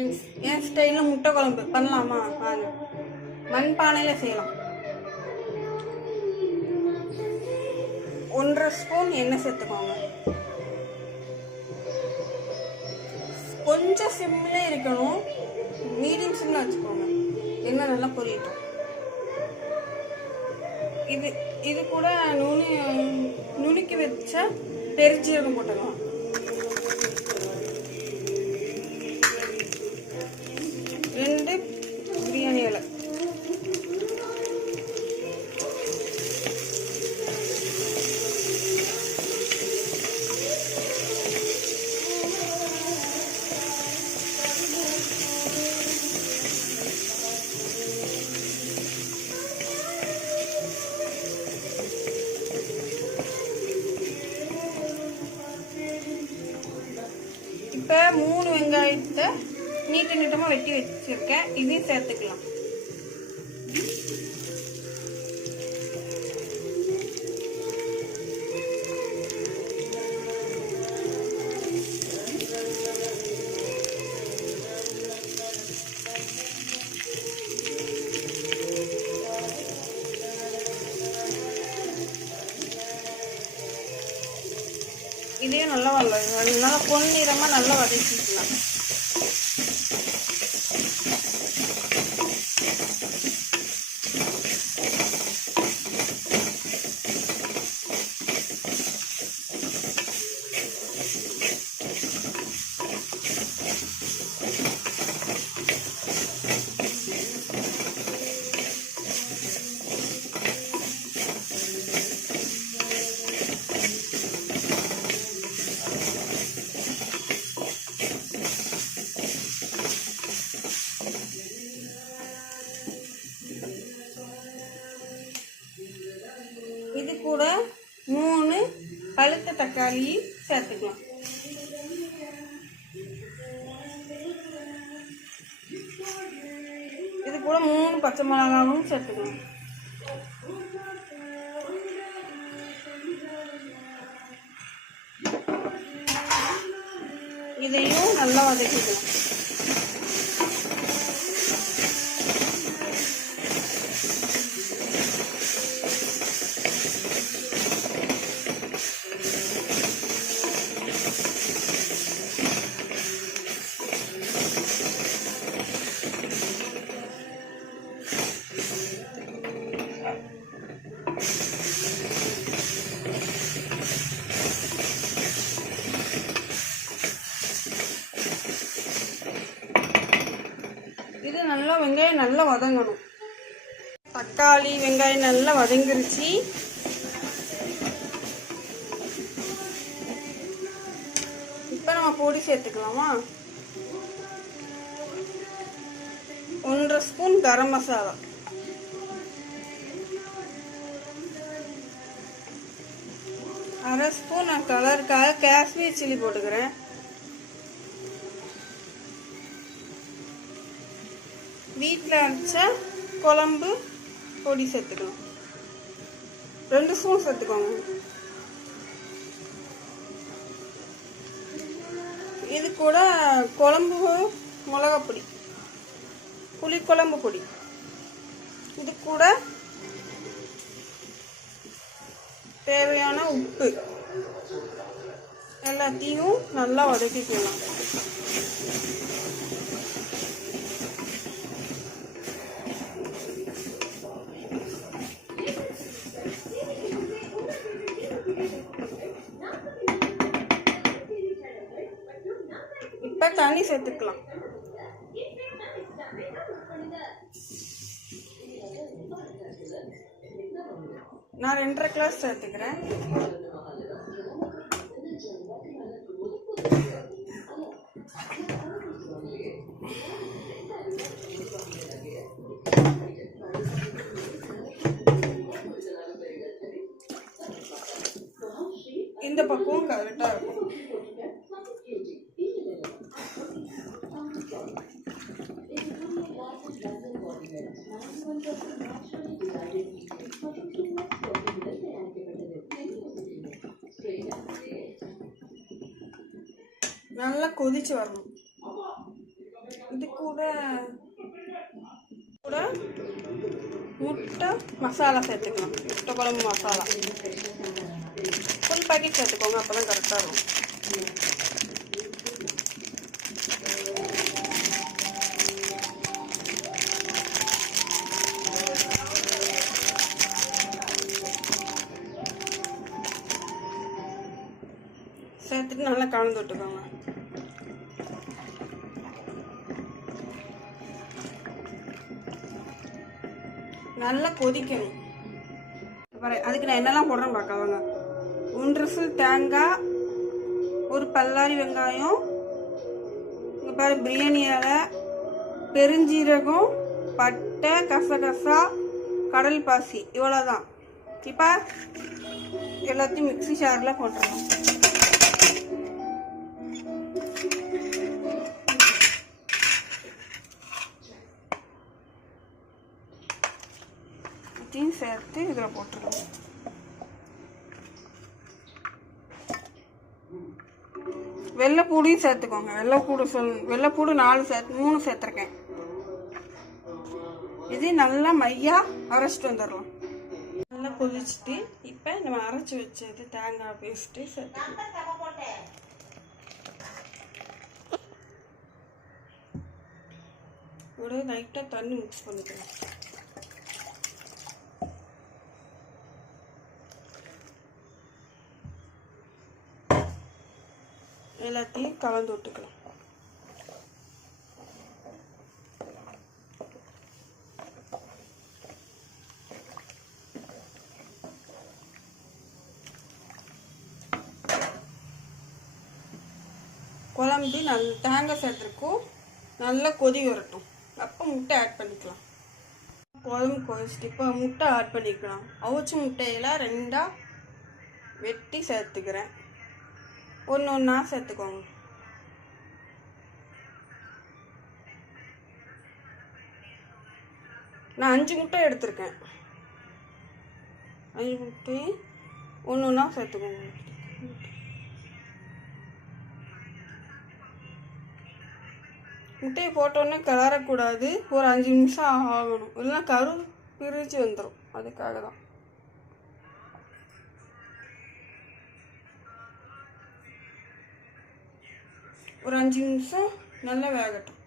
என் ஸ்டைலில் முட்டை குழம்பு பண்ணலாமா? வாங்க, மண்பானையில் செய்யலாம். 1.5 ஸ்பூன் எண்ணெய் சேர்த்துக்கோங்க. கொஞ்சம் சிம்மில் இருக்கணும், மீடியம் சிம்மில் வச்சுக்கோங்க. எண்ணெய் நல்லா பொரியட்டும். இது கூட நுணுக்கி வச்ச பெருஞ்சீரகம் போட்டுக்கலாம். 2 பிரியாணி இலை. இப்போ 3 வெங்காயத்தை நீட்டமாக வெட்டி வச்சிருக்கேன். இதையும் சேர்த்துக்கலாம். இதையும் நல்லா பொன்னிறமாக நல்லா வதக்கிக்கலாம். இது கூட 3 பழுத்த தக்காளி சேர்த்துக்கலாம். இது கூட 3 பச்சை மிளகாவும் சேர்த்துக்கலாம். இதையும் நல்லா வதக்கிக்கலாம். இது நல்லா வெங்காயம் நல்லா வதங்கணும். தக்காளி வெங்காயம் நல்லா வதங்கிருச்சு. இப்போ நம்ம பொடி சேர்த்துக்கலாமா? 1.5 ஸ்பூன் கரம் மசாலா, 1/2 ஸ்பூன் நான் கலருக்காக காஷ்மீர் சில்லி போட்டுக்கிறேன். வீட்டில் அரைச்ச குழம்பு பொடி சேர்த்துக்கலாம். 2 ஸ்பூன் சேர்த்துக்கோங்க. இது கூட குழம்பு மிளகாப்பொடி, புளிக்குழம்பு பொடி, இது கூட தேவையான உப்பு எல்லாத்தையும் நல்லா வதக்கிக்கலாம். இப்போ தண்ணி சேர்த்துக்கலாம். நான் 2.5 கிளாஸ் சேர்த்துக்கிறேன். இந்த பக்கம் கரெக்டாக இருக்கும். நல்லா கொதிச்சு வரணும். இது கூட கூட முட்டை மசாலா சேர்த்துக்கலாம். முட்டை குழம்பு மசாலா ஃபுல் பேக்கெட் சேர்த்துக்கோங்க, அப்போ தான் கரெக்டாக இருக்கும். சேர்த்துட்டு நல்லா கலந்து விட்டுக்கோங்க. நல்லா கொதிக்கணும். அதுக்கு நான் என்னெல்லாம் போடுறேன்னு பார்க்கவாங்க. 1 விசில் தேங்காய், ஒரு பல்லாரி வெங்காயம், இங்கே பாரு பிரியாணி இலை, பெருஞ்சீரகம், பட்டை, கசகசா, கடல் பாசி, இவ்வளோதான். இப்போ எல்லாத்தையும் மிக்ஸி ஜாரில் போட்டுருவோம். சேர்த்து இதில் போட்டுருவோம். வெள்ளைப்பூடியும் சேர்த்துக்கோங்க. வெள்ளைப்பூடு 3 சேர்த்துருக்கேன். இது நல்லா மையா அரைச்சிட்டு வந்துடலாம். நல்லா கொதிச்சுட்டு இப்போ நம்ம அரைச்சி வச்சது தேங்காய் பேஸ்ட்டு சேர்த்துக்கலாம். ஒரு லைட்டாக தண்ணி மிக்ஸ் பண்ணிக்கலாம். எல்லாத்தையும் கலந்து விட்டுக்கலாம். குழம்பு தேங்காய் சேர்த்துருக்கும், நல்லா கொதி வரட்டும். அப்போ முட்டை ஆட் பண்ணிக்கலாம். குழம்பு கொதிச்சுட்டு இப்போ முட்டை ஆட் பண்ணிக்கலாம். அவிச்ச முட்டையெல்லாம் 2ஆக வெட்டி சேர்த்துக்கிறேன். ஒன்றா சேர்த்துக்கோங்க. நான் 5 முட்டை எடுத்திருக்கேன். 5 முட்டை ஒன்றா சேர்த்துக்கோங்க. முட்டையை போட்டோன்னே கிளறக்கூடாது. ஒரு 5 நிமிஷம் ஆகணும், இல்லைன்னா கரு பிரித்து வந்துடும். அதுக்காக தான். ஒரு 5 நிமிஷம் நல்லா வேகட்டும்.